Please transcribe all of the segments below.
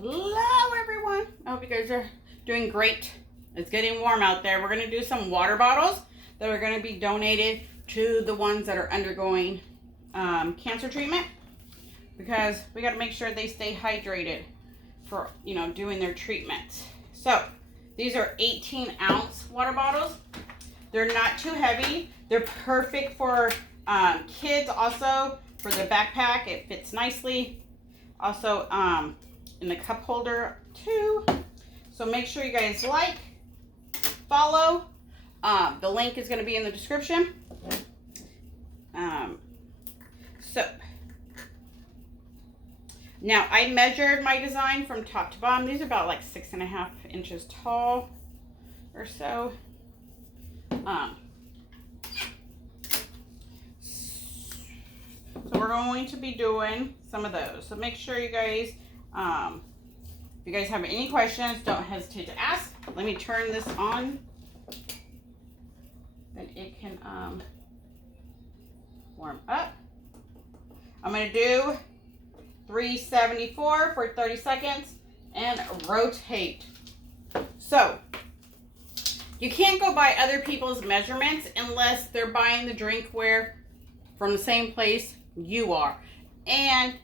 Hello everyone. I hope you guys are doing great. It's getting warm out there. We're going to do some water bottles that are going to be donated to the ones that are undergoing cancer treatment, because we got to make sure they stay hydrated for, you know, doing their treatments. So these are 18-ounce water bottles. They're not too heavy. They're perfect for kids, also for the backpack. It fits nicely. Also in the cup holder too. So make sure you guys like, follow. The link is going to be in the description. So now I measured my design from top to bottom. These are about like 6.5 inches tall or so. So we're going to be doing some of those. So make sure you guys, if you guys have any questions, don't hesitate to ask. Let me turn this on. Then it can warm up. I'm going to do 374 for 30 seconds and rotate. So you can't go by other people's measurements unless they're buying the drinkware from the same place you are, and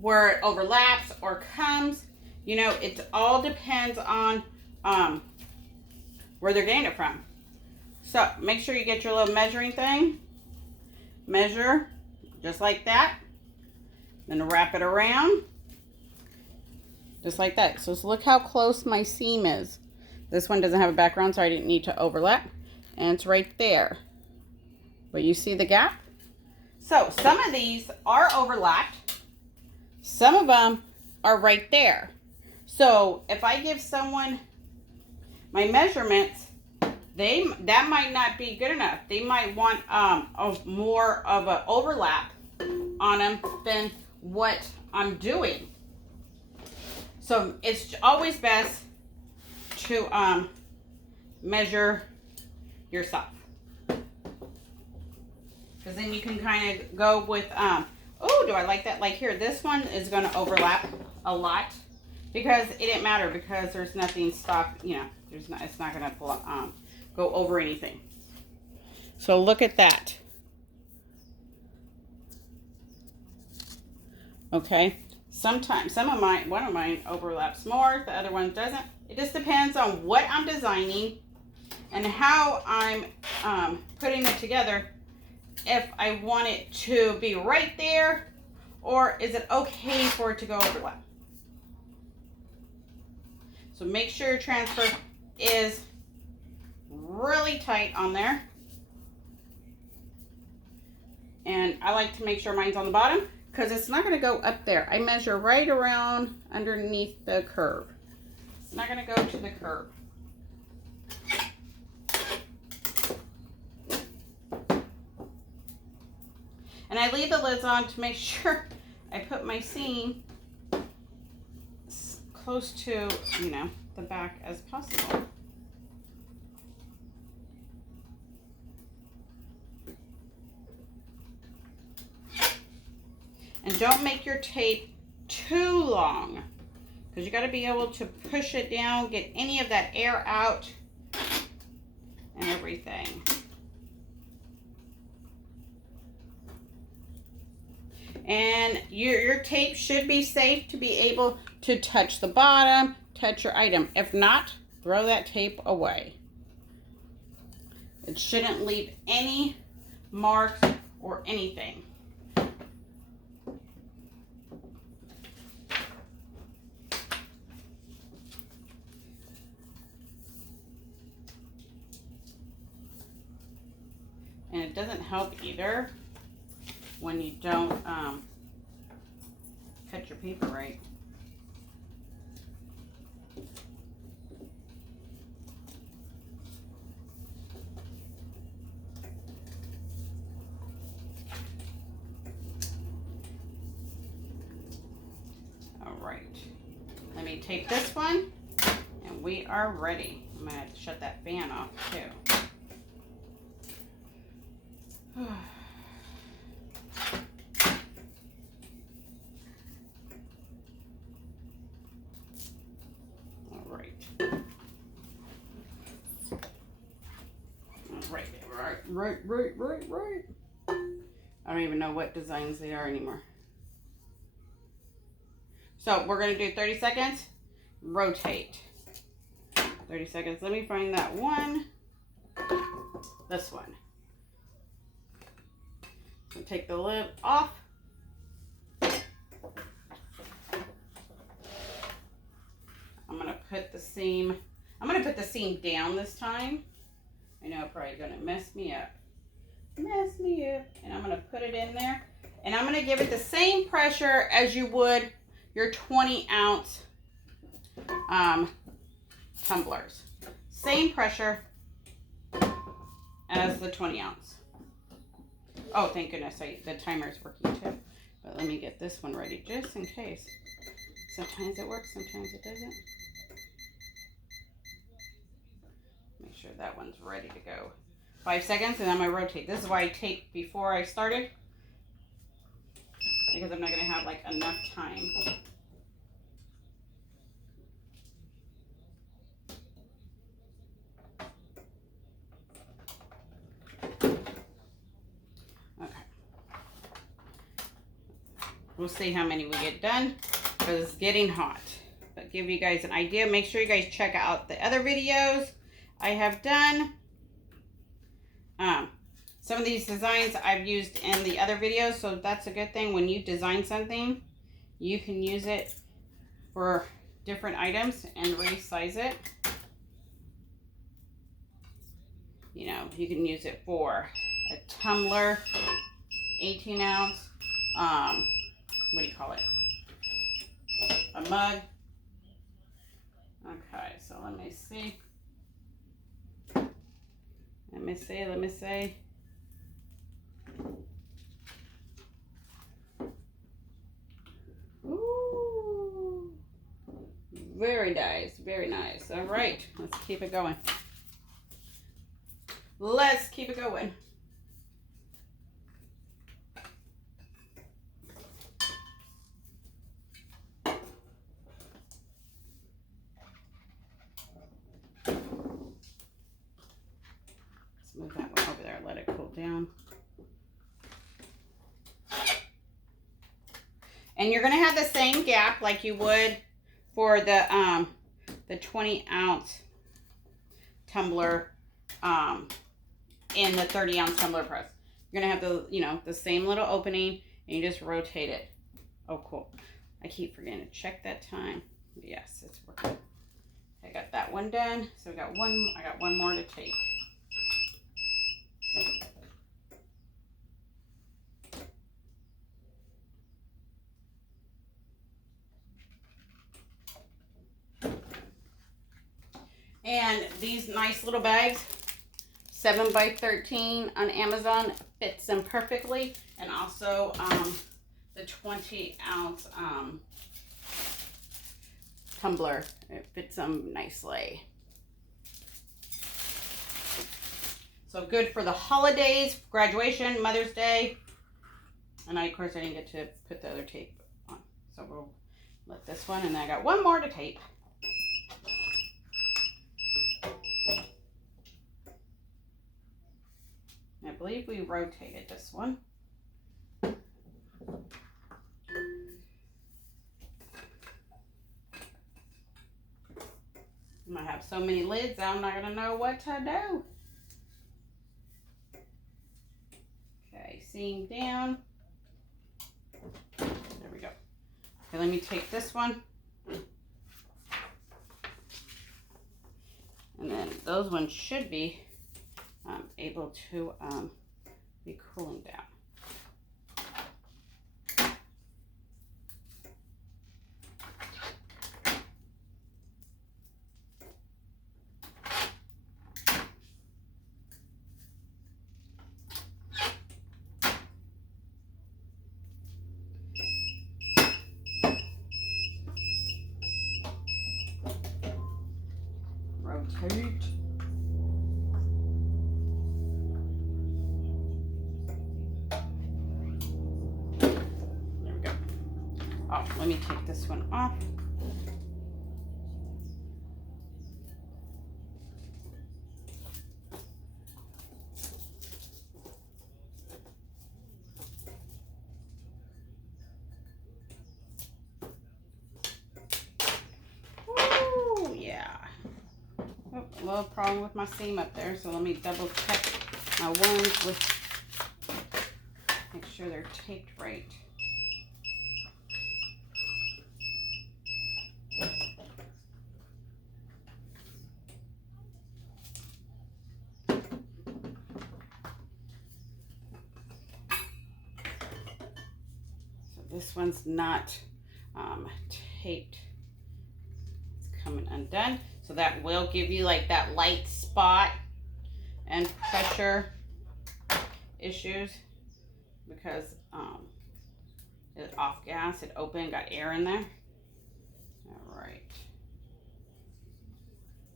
where it overlaps or comes, you know, it all depends on where they're getting it from. So make sure you get your little measuring thing, measure just like that, then wrap it around just like that. So look how close my seam is. This one doesn't have a background, so I didn't need to overlap, and it's right there, but you see the gap. So some of these are overlapped. Some of them are right there. So if I give someone my measurements, that might not be good enough. They might want more of an overlap on them than what I'm doing. So it's always best to measure yourself. Because then you can kind of go with, oh, do I like that? Like here, this one is going to overlap a lot because it didn't matter, because there's nothing stop, you know, it's not going to go over anything. So look at that. Okay. Sometimes, one of mine overlaps more, the other one doesn't. It just depends on what I'm designing and how I'm putting it together. If I want it to be right there, or is it okay for it to go overlap? So make sure your transfer is really tight on there. And I like to make sure mine's on the bottom, because it's not going to go up there. I measure right around underneath the curve. It's not going to go to the curve. And I leave the lids on to make sure I put my seam close to, you know, the back as possible. And don't make your tape too long, because you got to be able to push it down, get any of that air out and everything. And your tape should be safe to be able to touch the bottom, touch your item. If not, throw that tape away. It shouldn't leave any marks or anything. And it doesn't help either when you don't cut your paper right. All right, let me take this one and we are ready. I'm gonna have to shut that fan off too. Right. I don't even know what designs they are anymore. So we're going to do 30 seconds. Rotate. 30 seconds. Let me find that one. This one. So take the lid off. I'm going to put the seam. I'm going to put the seam down this time. I know, probably going to mess me up. And I'm going to put it in there. And I'm going to give it the same pressure as you would your 20-ounce tumblers. Same pressure as the 20-ounce. Oh, thank goodness, the timer is working too. But let me get this one ready just in case. Sometimes it works, sometimes it doesn't. Make sure that one's ready to go. 5 seconds, and I'm going to rotate. This is why I taped before I started, because I'm not going to have like enough time. Okay. We'll see how many we get done, because it's getting hot. But give you guys an idea. Make sure you guys check out the other videos I have done. Some of these designs I've used in the other videos, so that's a good thing. When you design something, you can use it for different items and resize it. You know, you can use it for a tumbler, 18 ounce, what do you call it? A mug. Okay, so let me see. Let me see. Ooh, very nice, very nice. All right, let's keep it going. Let's keep it going. Let's move that one over there, let it cool down. And you're going to have the same gap like you would for the 20-ounce tumbler in the 30-ounce tumbler press. You're going to have the, you know, the same little opening, and you just rotate it. Oh, cool. I keep forgetting to check that time. Yes, it's working. I got that one done. So I got one more to take. And these nice little bags, 7 by 13 on Amazon, fits them perfectly. And also the 20-ounce tumbler, it fits them nicely. So good for the holidays, graduation, Mother's Day. And of course I didn't get to put the other tape on. So we'll let this one, and then I got one more to tape. I believe we rotated this one. I might have so many lids, I'm not going to know what to do. Okay, seam down. There we go. Okay, let me take this one. And then those ones should be able to be cooling down. Rotate. Oh, let me take this one off. a little problem with my seam up there, so let me double check my ones with, make sure they're taped right. So this one's not taped. It's coming undone. So that will give you like that light spot and pressure issues because it's off gas, it opened, got air in there. All right.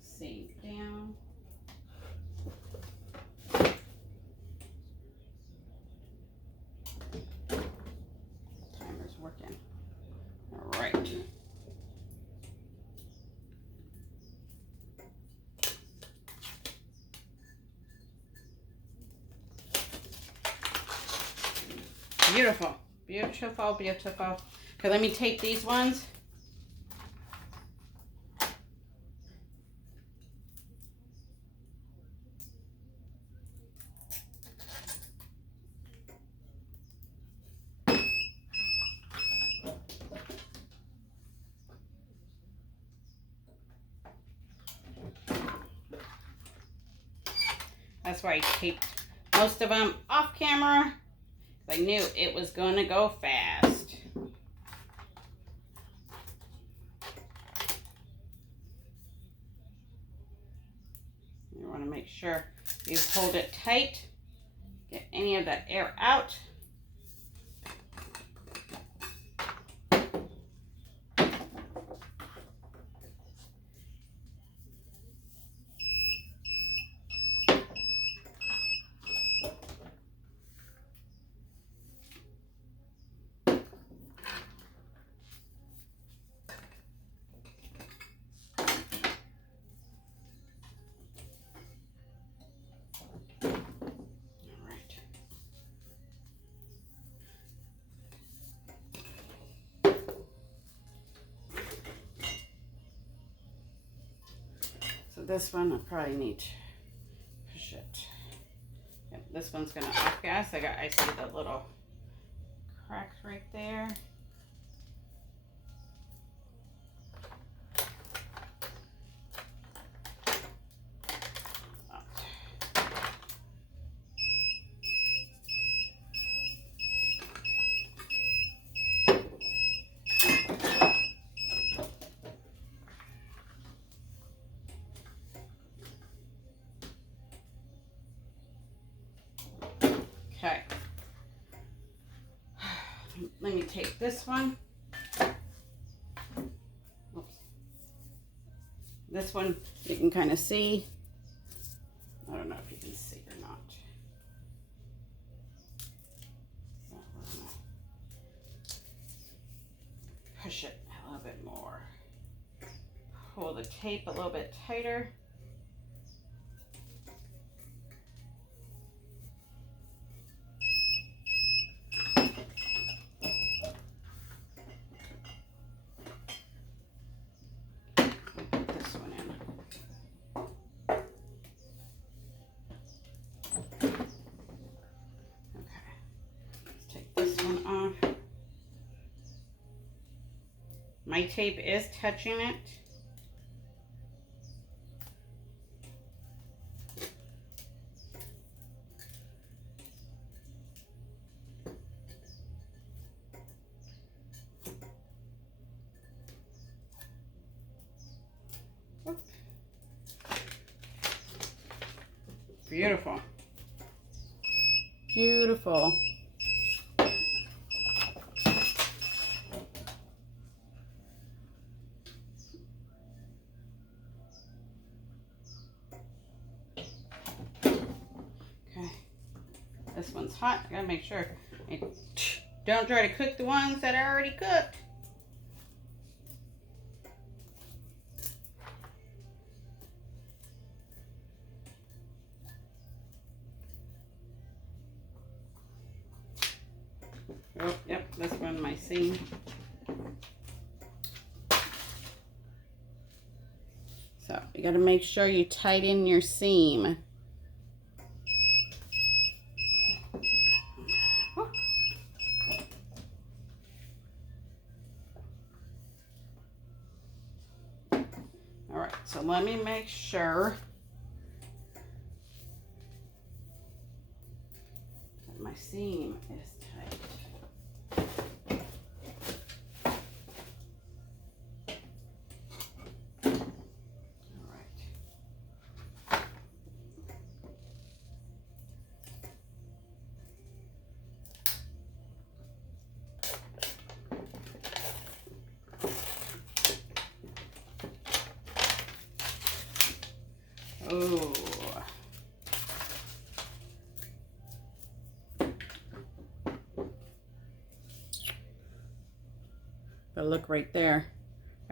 Seam down. Timer's working. All right. Beautiful, beautiful, beautiful. Okay, let me tape these ones. That's why I taped most of them off camera. I knew it was going to go fast. You want to make sure you hold it tight, get any of that air out. So this one I probably need to push it. Yep, this one's gonna off gas. I see the little cracks right there. Okay. Let me take this one. Oops. This one you can kind of see. I don't know if you can see or not. Push it a little bit more. Pull the tape a little bit tighter. My tape is touching it. Beautiful. Beautiful. This one's hot. I gotta make sure I don't try to cook the ones that are already cooked. Oh, yep, this one my seam. So you got to make sure you tighten your seam. All right, so let me make sure that my seam is tight. Oh. But look right there.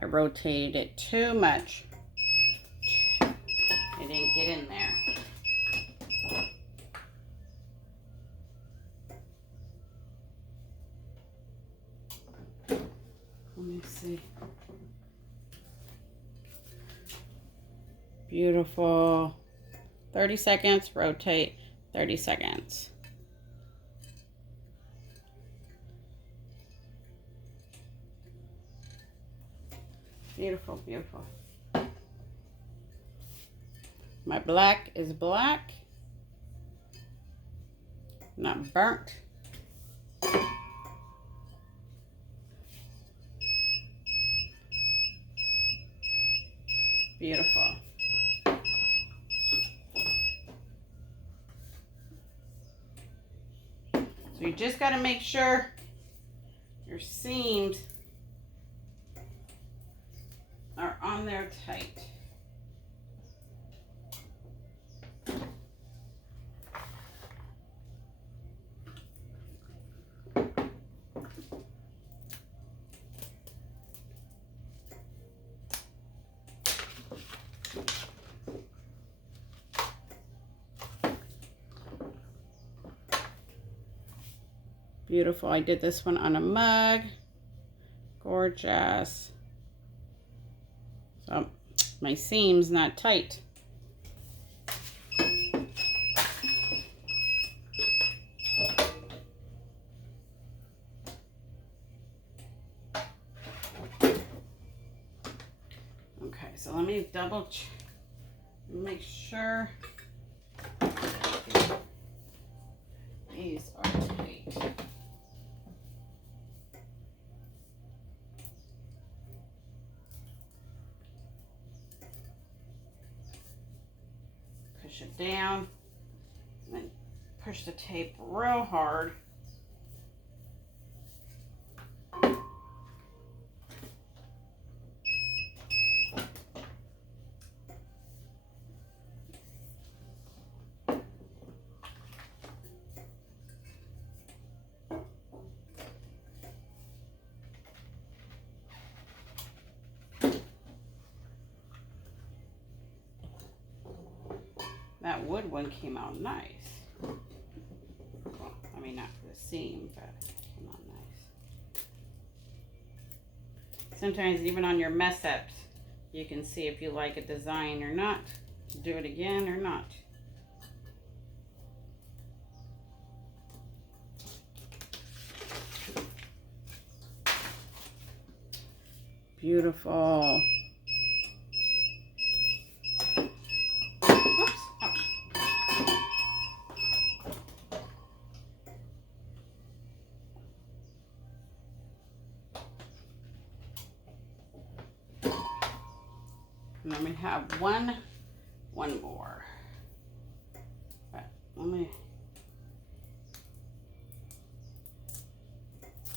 I rotated it too much. It didn't get in there. Let me see. Beautiful. 30 seconds, rotate, 30 seconds. Beautiful, beautiful. My black is black, not burnt. Beautiful. So you just got to make sure your seams are on there tight. Beautiful. I did this one on a mug. Gorgeous. So my seam's not tight. Okay, so let me double check. Make sure these are tight. Push it down and then push the tape real hard. That wood one came out nice. Well, I mean, not for the seam, but it came out nice. Sometimes even on your mess ups, you can see if you like a design or not. Do it again or not. Beautiful. Oops. Ouch. And then we have one more. But let me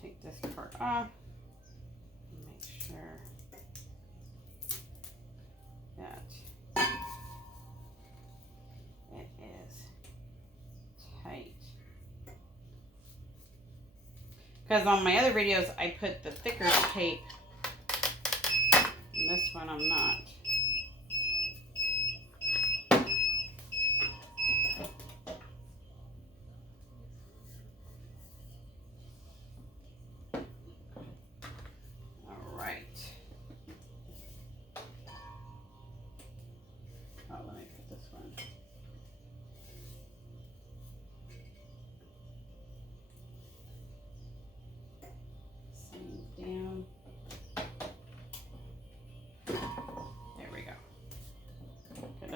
take this part off and make sure that it is tight. Because on my other videos I put the thicker tape. And this one I'm not.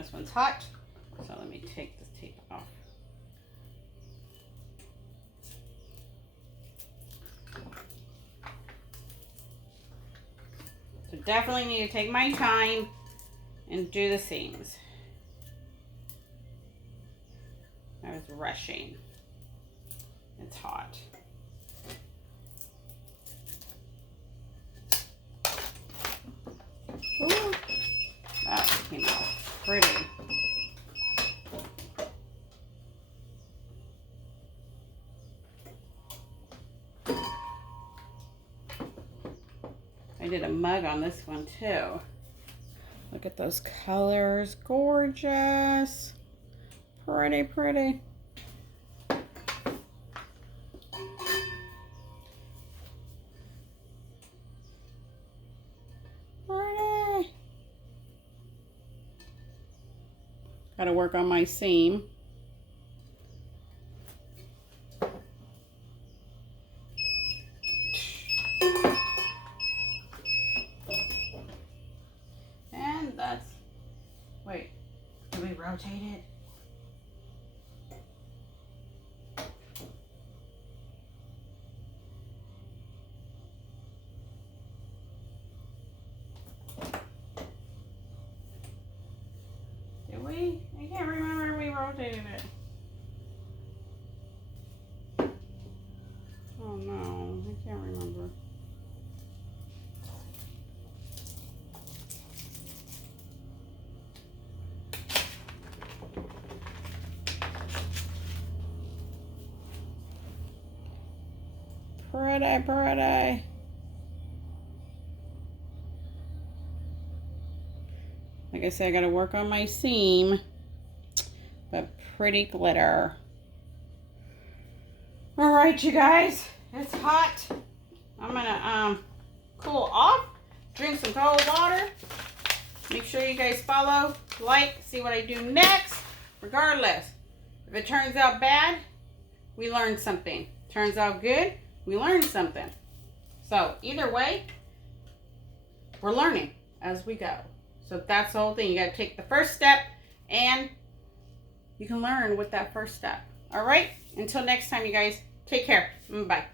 this one's hot. So let me take this tape off. So definitely need to take my time and do the seams. I was rushing. It's hot. Ooh, that came out pretty. I did a mug on this one too. Look at those colors, gorgeous. Pretty, pretty. Pretty. Gotta work on my seam. And that's, wait, did we rotate it? Did we? I can't remember if we rotated it. Oh no, I can't remember. Pretty, pretty. Like I said, I gotta work on my seam, but pretty glitter. All right, you guys, it's hot. I'm gonna cool off, drink some cold water. Make sure you guys follow, like, see what I do next. Regardless, if it turns out bad, we learned something. Turns out good, we learned something. So either way, we're learning as we go. So that's the whole thing. You got to take the first step and you can learn with that first step. All right? Until next time, you guys, take care. Bye.